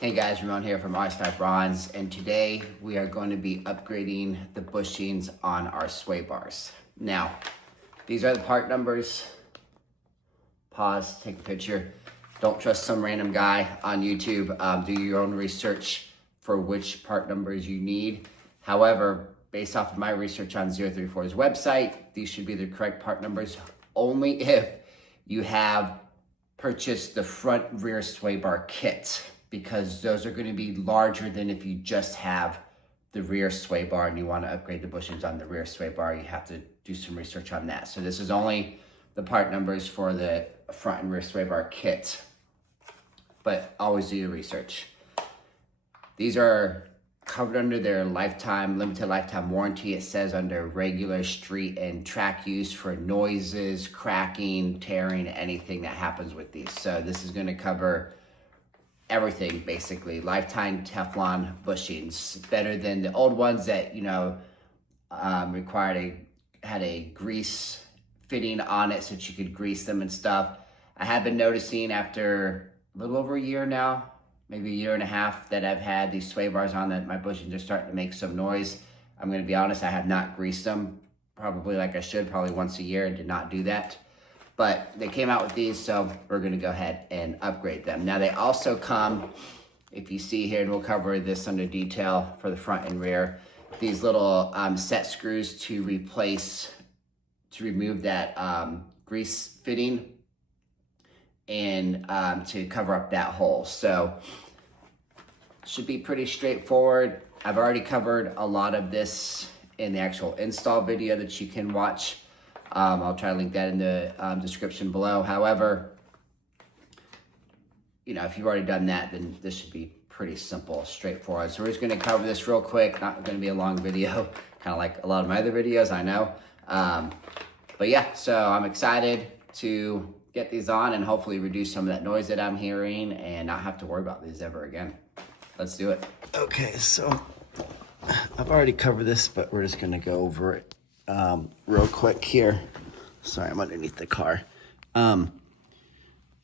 Hey guys, Ramon here from RS5 Bronze, and today we are going to be upgrading the bushings on our sway bars. Now, these are the part numbers. Pause, take a picture. Don't trust some random guy on YouTube. Do your own research for which part numbers you need. However, based off of my research on 034's website, these should be the correct part numbers only if you have purchased the front rear sway bar kit, because those are going to be larger than if you just have the rear sway bar and you want to upgrade the bushings on the rear sway bar. You have to do some research on that. So this is only the part numbers for the front and rear sway bar kit, but always do your research. These are covered under their limited lifetime warranty. It says under regular street and track use for noises, cracking, tearing, anything that happens with these. So this is going to cover everything, basically. Lifetime Teflon bushings, better than the old ones that had a grease fitting on it so that you could grease them and stuff. I have been noticing after a little over a year now, maybe a year and a half, that I've had these sway bars on, that my bushings are starting to make some noise. I'm going to be honest, I have not greased them probably like I should, probably once a year. I did not do that. But they came out with these, so we're going to go ahead and upgrade them. Now they also come, if you see here, and we'll cover this under detail for the front and rear, these little set screws to remove that grease fitting and to cover up that hole. So should be pretty straightforward. I've already covered a lot of this in the actual install video that you can watch. I'll try to link that in the description below. However, if you've already done that, then this should be pretty simple, straightforward. So we're just going to cover this real quick. Not going to be a long video, kind of like a lot of my other videos, I know. But yeah, so I'm excited to get these on and hopefully reduce some of that noise that I'm hearing and not have to worry about these ever again. Let's do it. Okay, so I've already covered this, but we're just going to go over it real quick here. Sorry, I'm underneath the car.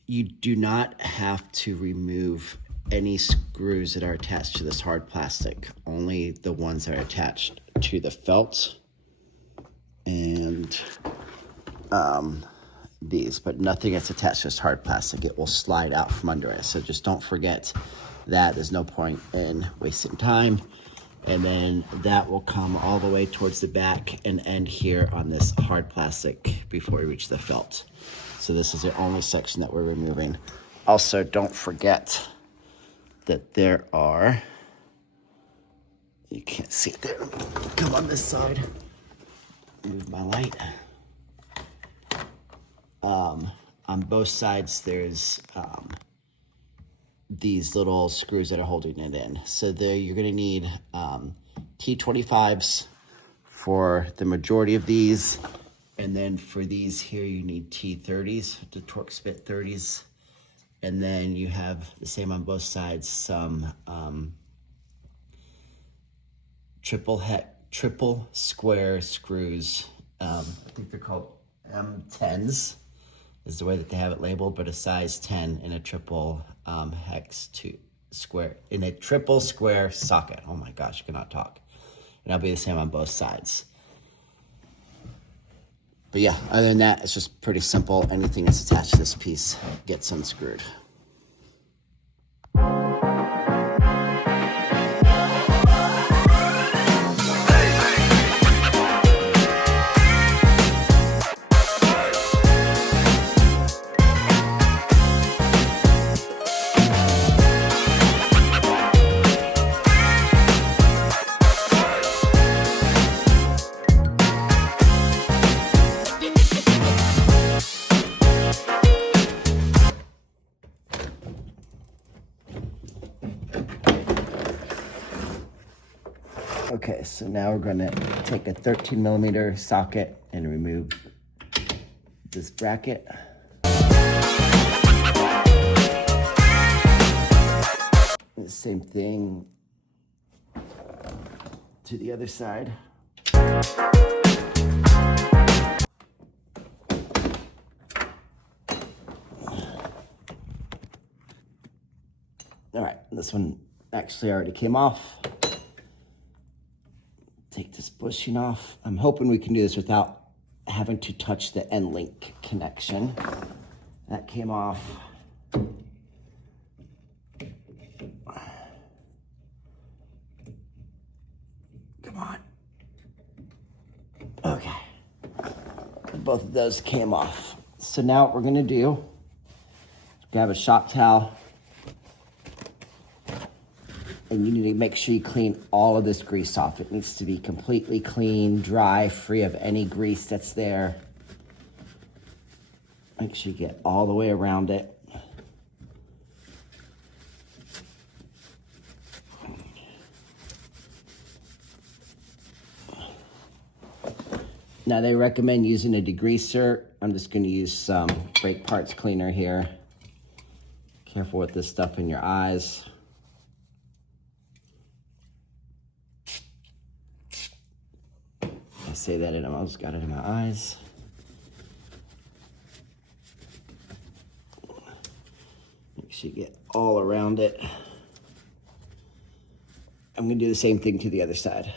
You do not have to remove any screws that are attached to this hard plastic, only the ones that are attached to the felt and these, but nothing that's attached to this hard plastic. It will slide out from under it, so just don't forget that. There's no point in wasting time. And then that will come all the way towards the back and end here on this hard plastic before we reach the felt. So this is the only section that we're removing. Also, don't forget that there are, you can't see it there, come on this side, move my light. On both sides, there's these little screws that are holding it in. So there, you're going to need T25s for the majority of these. And then for these here, you need T30s, the torque spit 30s. And then you have the same on both sides, some triple square screws. I think they're called M10s is the way that they have it labeled, but a size 10 in a triple triple square socket. Oh my gosh, I cannot talk. And that'll be the same on both sides. But yeah, other than that, it's just pretty simple. Anything that's attached to this piece gets unscrewed. Okay, so now we're going to take a 13 millimeter socket and remove this bracket. The same thing to the other side. All right, this one actually already came off. Take this bushing off. I'm hoping we can do this without having to touch the end link connection. That came off. Come on. Okay. Both of those came off. So now what we're gonna do, grab a shop towel, and you need to make sure you clean all of this grease off. It needs to be completely clean, dry, free of any grease that's there. Make sure you get all the way around it. Now they recommend using a degreaser. I'm just gonna use some brake parts cleaner here. Careful with this stuff in your eyes. I say that and I almost got it in my eyes. Make sure you get all around it. I'm gonna do the same thing to the other side.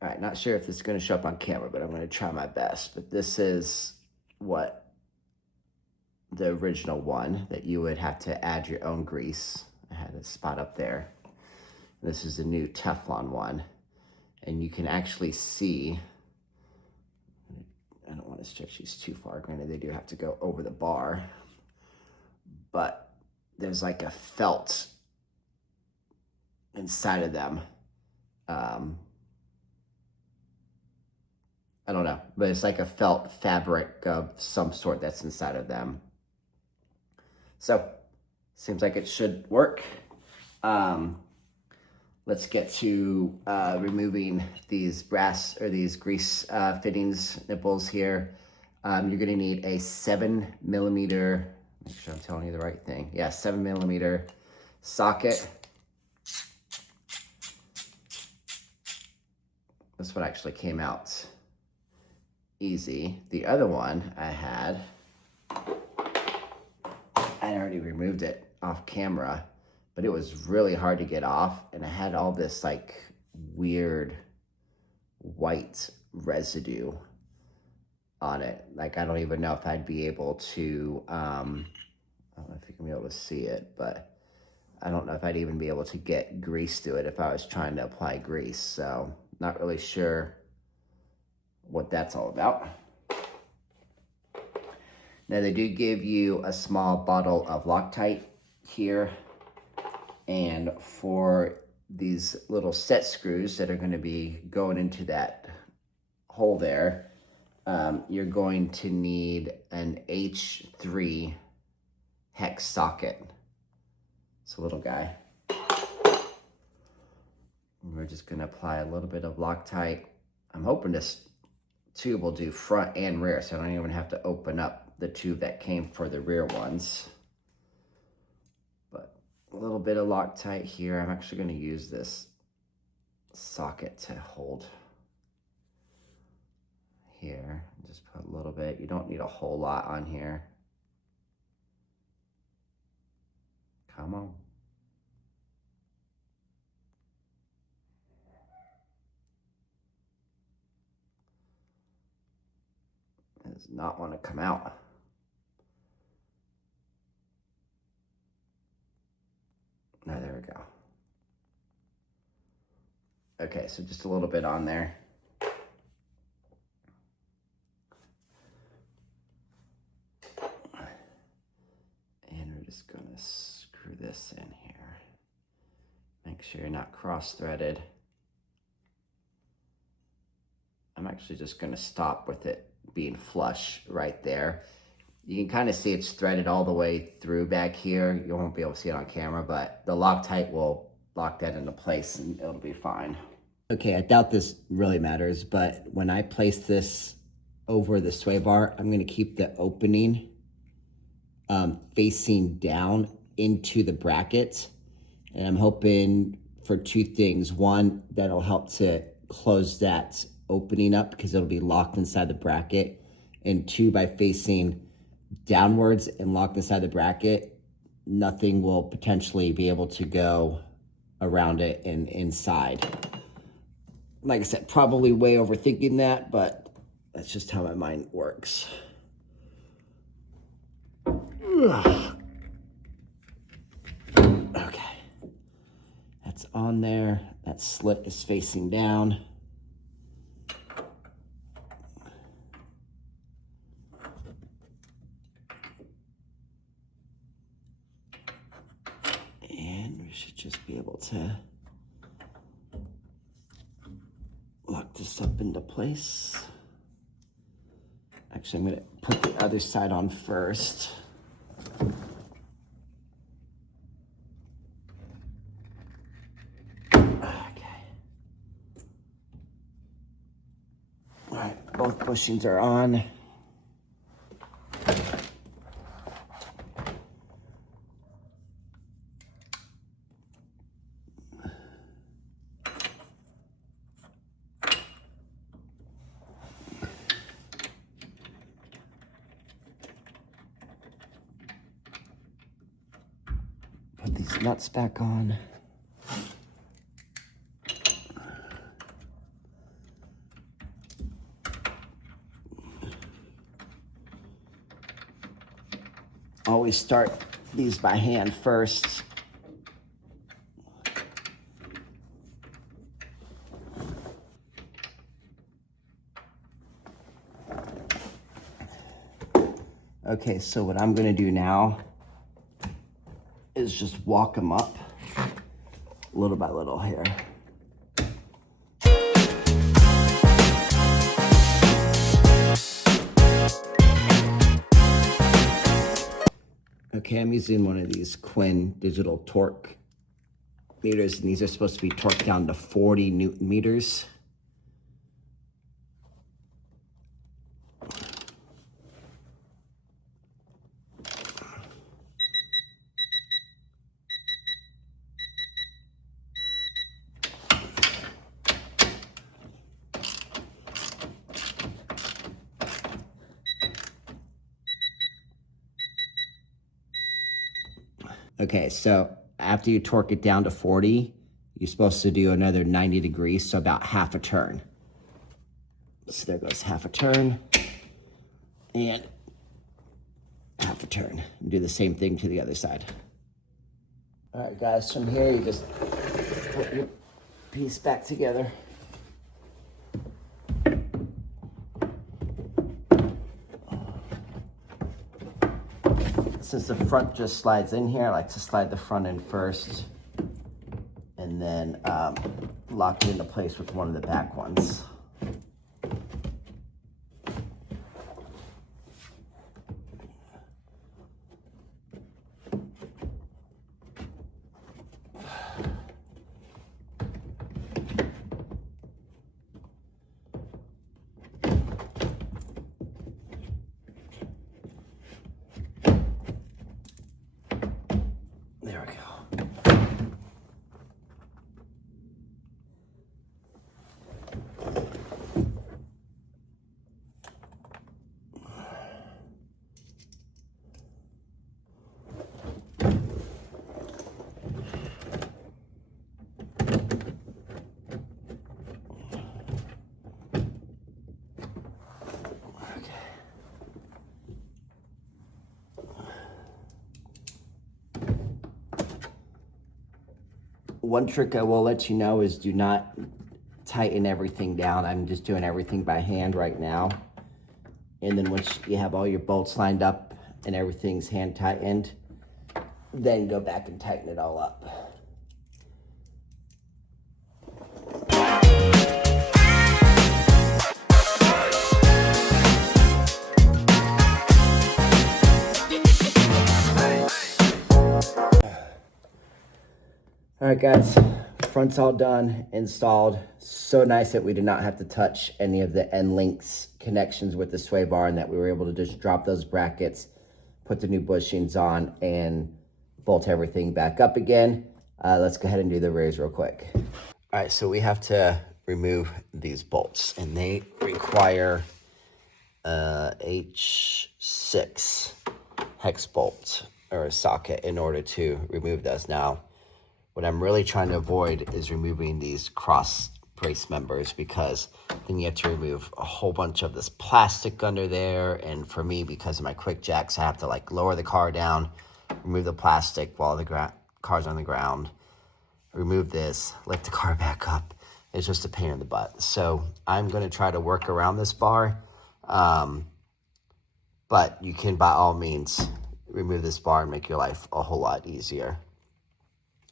All right, not sure if this is gonna show up on camera, but I'm gonna try my best. But this is what the original one that you would have to add your own grease. I had a spot up there. This is the new Teflon one. And you can actually see, I don't want to stretch these too far. Granted, they do have to go over the bar, but there's like a felt inside of them. I don't know, but it's like a felt fabric of some sort that's inside of them. So, seems like it should work. Let's get to removing these brass or these grease fittings nipples here. You're gonna need a 7mm, make sure I'm telling you the right thing. Yeah, 7mm socket. This one actually came out easy. The other one I already removed it off camera, but it was really hard to get off, and I had all this like weird white residue on it. Like, I don't even know if I'd be able to, I don't know if you can be able to see it, but I don't know if I'd even be able to get grease to it if I was trying to apply grease. So not really sure what that's all about. Now they do give you a small bottle of Loctite here, and for these little set screws that are going to be going into that hole there, you're going to need an H3 hex socket. It's a little guy. And we're just going to apply a little bit of Loctite. I'm hoping this tube will do front and rear, so I don't even have to open up the tube that came for the rear ones. But a little bit of Loctite here. I'm actually going to use this socket to hold here. Just put a little bit. You don't need a whole lot on here. Come on. It does not want to come out. Now, there we go. Okay, so just a little bit on there. And we're just gonna screw this in here. Make sure you're not cross-threaded. I'm actually just gonna stop with it being flush right there. You can kind of see it's threaded all the way through back here. You won't be able to see it on camera, but the Loctite will lock that into place and it'll be fine. Okay, I doubt this really matters, but when I place this over the sway bar, I'm gonna keep the opening facing down into the bracket. And I'm hoping for two things. One, that'll help to close that opening up because it'll be locked inside the bracket. And two, by facing downwards and locked inside the bracket, nothing will potentially be able to go around it and inside. Like I said, probably way overthinking that, but that's just how my mind works. Ugh. Okay, that's on there. That slit is facing down. And we should just be able to lock this up into place. Actually, I'm gonna put the other side on first. Okay. All right, both bushings are on. Put these nuts back on. Always start these by hand first. Okay, so what I'm gonna do now is just walk them up little by little here. Okay, I'm using one of these Quinn digital torque meters, and these are supposed to be torqued down to 40 Newton meters. Okay, so after you torque it down to 40, you're supposed to do another 90 degrees, so about half a turn. So there goes half a turn, and half a turn. And do the same thing to the other side. All right, guys, from here, you just put your piece back together. Since the front just slides in here, I like to slide the front in first and then lock it into place with one of the back ones. There we go. One trick I will let you know is do not tighten everything down. I'm just doing everything by hand right now. And then once you have all your bolts lined up and everything's hand tightened, then go back and tighten it all up. All right, guys, front's all done, installed. So nice that we did not have to touch any of the end links connections with the sway bar, and that we were able to just drop those brackets, put the new bushings on, and bolt everything back up again. Let's go ahead and do the rears real quick. All right, so we have to remove these bolts, and they require H6 hex bolt. or a socket in order to remove those. Now, what I'm really trying to avoid is removing these cross brace members, because then you have to remove a whole bunch of this plastic under there. And for me, because of my quick jacks, I have to like lower the car down, remove the plastic while the car's on the ground, remove this, lift the car back up. It's just a pain in the butt. So I'm going to try to work around this bar. But you can, by all means, remove this bar and make your life a whole lot easier.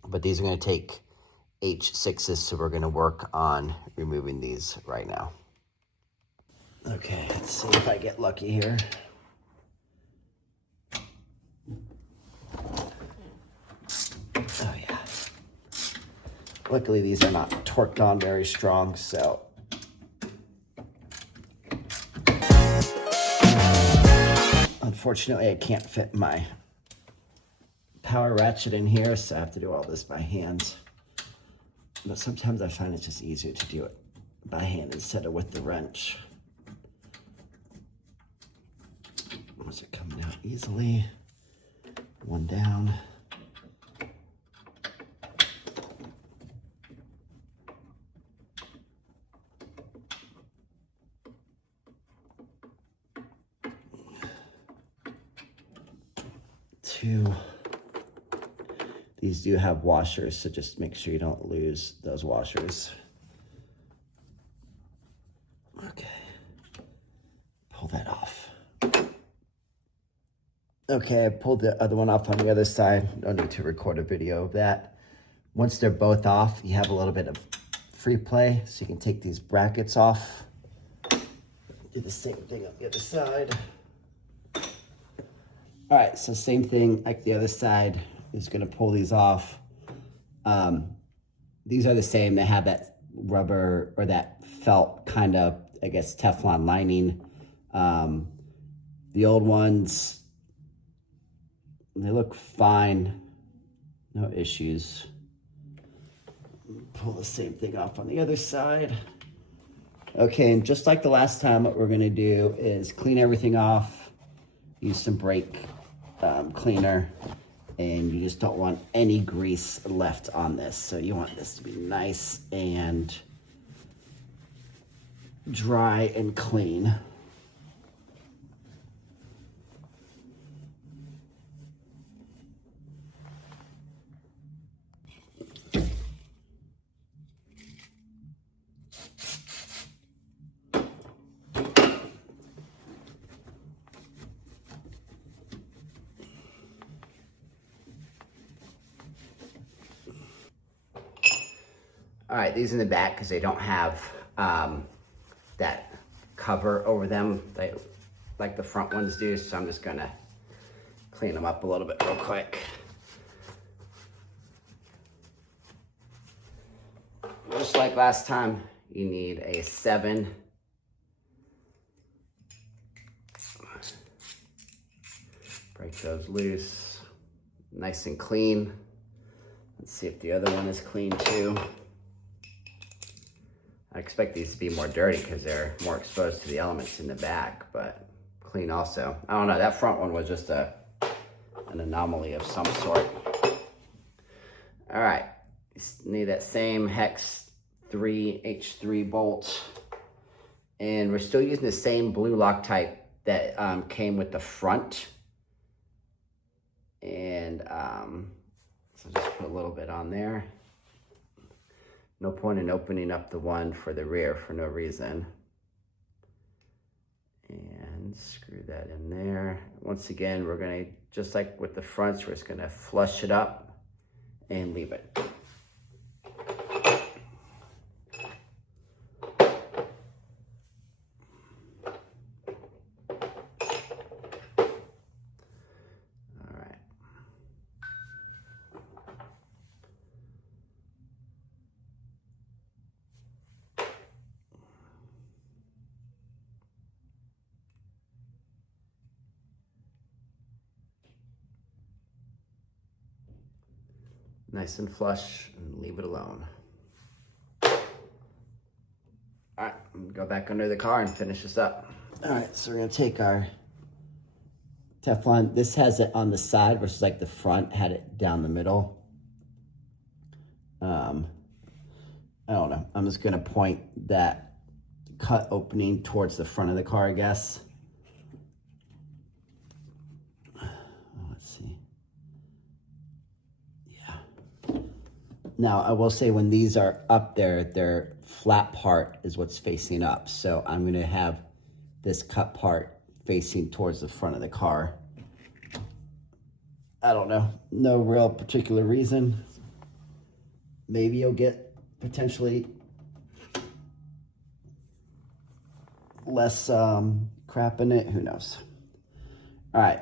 But these are going to take H6s, so we're going to work on removing these right now. Okay, let's see if I get lucky here. Oh, yeah. Luckily, these are not torqued on very strong, so. Unfortunately, I can't fit my power ratchet in here, so I have to do all this by hand. But sometimes I find it's just easier to do it by hand instead of with the wrench. Those are coming out easily. One down. Two. These do have washers, so just make sure you don't lose those washers. Okay. Pull that off. Okay, I pulled the other one off on the other side. No need to record a video of that. Once they're both off, you have a little bit of free play, so you can take these brackets off. Do the same thing on the other side. All right, so same thing like the other side. Just gonna pull these off. These are the same. They have that rubber or that felt kind of, I guess, Teflon lining. The old ones, they look fine. No issues. Pull the same thing off on the other side. Okay, and just like the last time, what we're gonna do is clean everything off. Use some brake cleaner. And you just don't want any grease left on this. So you want this to be nice and dry and clean. All right, these in the back, because they don't have that cover over them like the front ones do, so I'm just gonna clean them up a little bit real quick. Just like last time, you need a 7. Break those loose, nice and clean. Let's see if the other one is clean too. I expect these to be more dirty because they're more exposed to the elements in the back, but clean also. I don't know, that front one was just an anomaly of some sort. All right, need that same hex 3 H3 bolt. And we're still using the same blue Loctite that came with the front. And so just put a little bit on there. No point in opening up the one for the rear for no reason. And screw that in there. Once again, we're gonna, just like with the fronts, we're just gonna flush it up and leave it. Nice and flush, and leave it alone. All right, I'm gonna go back under the car and finish this up. All right, so we're gonna take our Teflon. This has it on the side versus like the front had it down the middle. I don't know. I'm just gonna point that cut opening towards the front of the car, I guess. Let's see. Yeah. Now, I will say when these are up there, their flat part is what's facing up. So I'm gonna have this cut part facing towards the front of the car. I don't know. No real particular reason. Maybe you'll get potentially less crap in it. Who knows? All right.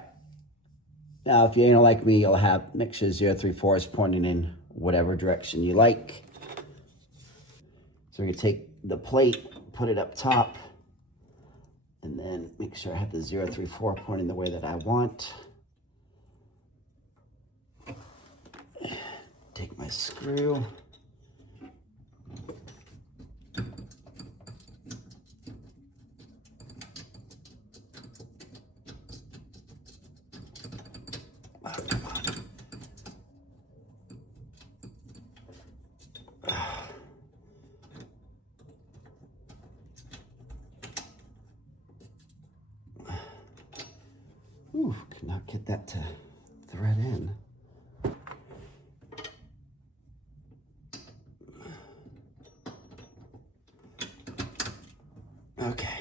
Now, if you ain't like me, you'll have mixture 034s pointing in whatever direction you like. So we're going to take the plate, put it up top, and then make sure I have the 034 pointing the way that I want. Take my screw. Oh, come on. Ooh, could not get that to thread in. Okay.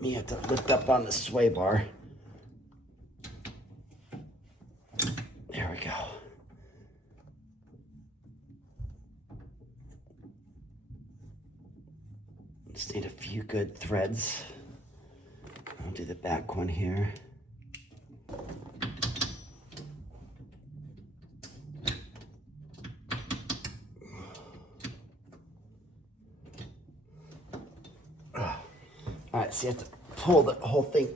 You have to lift up on the sway bar. There we go. Just need a few good threads. I'll do the back one here. All right, so you have to pull the whole thing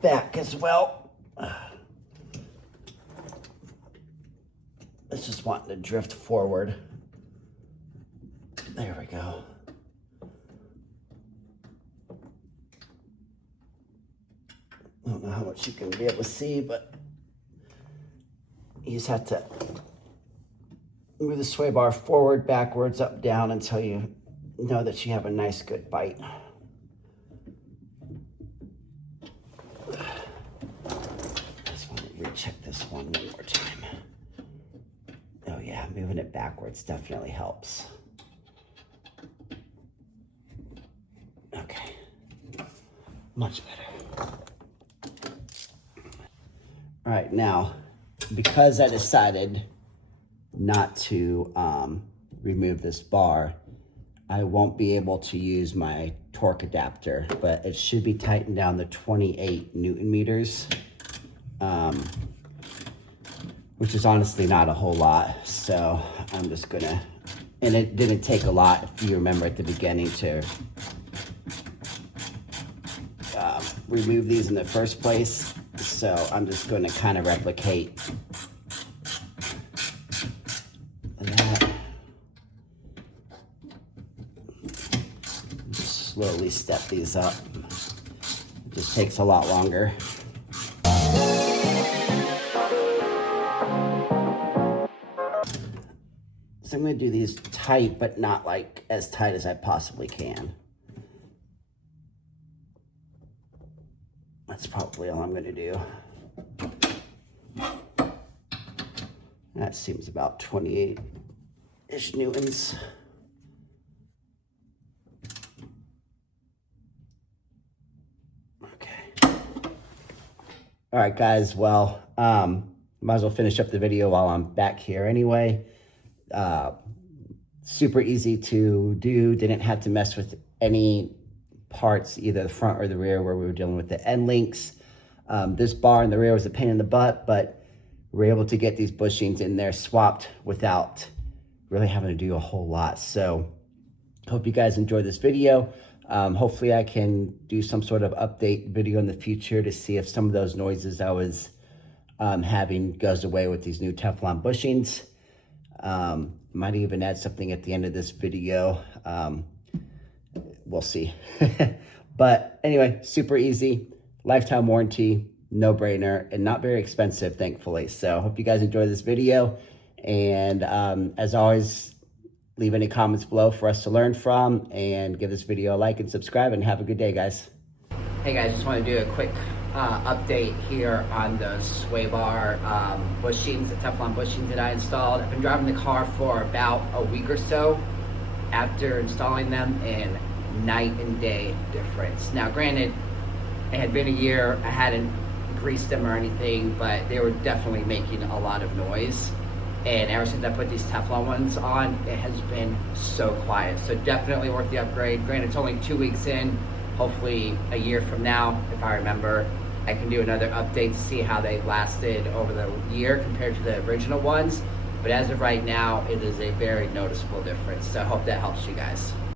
back as well. It's just wanting to drift forward. There we go. I don't know how much you can be able to see, but you just have to move the sway bar forward, backwards, up, down until you know that you have a nice, good bite. Just want to recheck this one more time. Oh yeah, moving it backwards definitely helps. Okay, much better. All right, now, because I decided not to remove this bar, I won't be able to use my torque adapter, but it should be tightened down to 28 Newton meters, which is honestly not a whole lot. So I'm just gonna, and it didn't take a lot, if you remember at the beginning, to remove these in the first place. So I'm just gonna kind of replicate that. Slowly step these up. It just takes a lot longer. So I'm gonna do these tight, but not like as tight as I possibly can. That's probably all I'm gonna do. That seems about 28-ish newtons. Okay. All right, guys, well, might as well finish up the video while I'm back here anyway. Super easy to do, didn't have to mess with any parts, either the front or the rear, where we were dealing with the end links. This bar in the rear was a pain in the butt, but we were able to get these bushings in there swapped without really having to do a whole lot. So hope you guys enjoyed this video. Hopefully I can do some sort of update video in the future to see if some of those noises I was having goes away with these new Teflon bushings. Might even add something at the end of this video. We'll see. But anyway, super easy, lifetime warranty, no brainer, and not very expensive, thankfully. So hope you guys enjoy this video. And as always, leave any comments below for us to learn from, and give this video a like and subscribe, and have a good day, guys. Hey guys, just want to do a quick update here on the sway bar bushings, the Teflon bushings that I installed. I've been driving the car for about a week or so after installing them, and night and day difference. Now granted, it had been a year, I hadn't greased them or anything, but they were definitely making a lot of noise. And ever since I put these Teflon ones on, it has been so quiet. So definitely worth the upgrade. Granted, it's only 2 weeks in. Hopefully a year from now, if I remember, I can do another update to see how they lasted over the year compared to the original ones. But as of right now, it is a very noticeable difference. So I hope that helps you guys.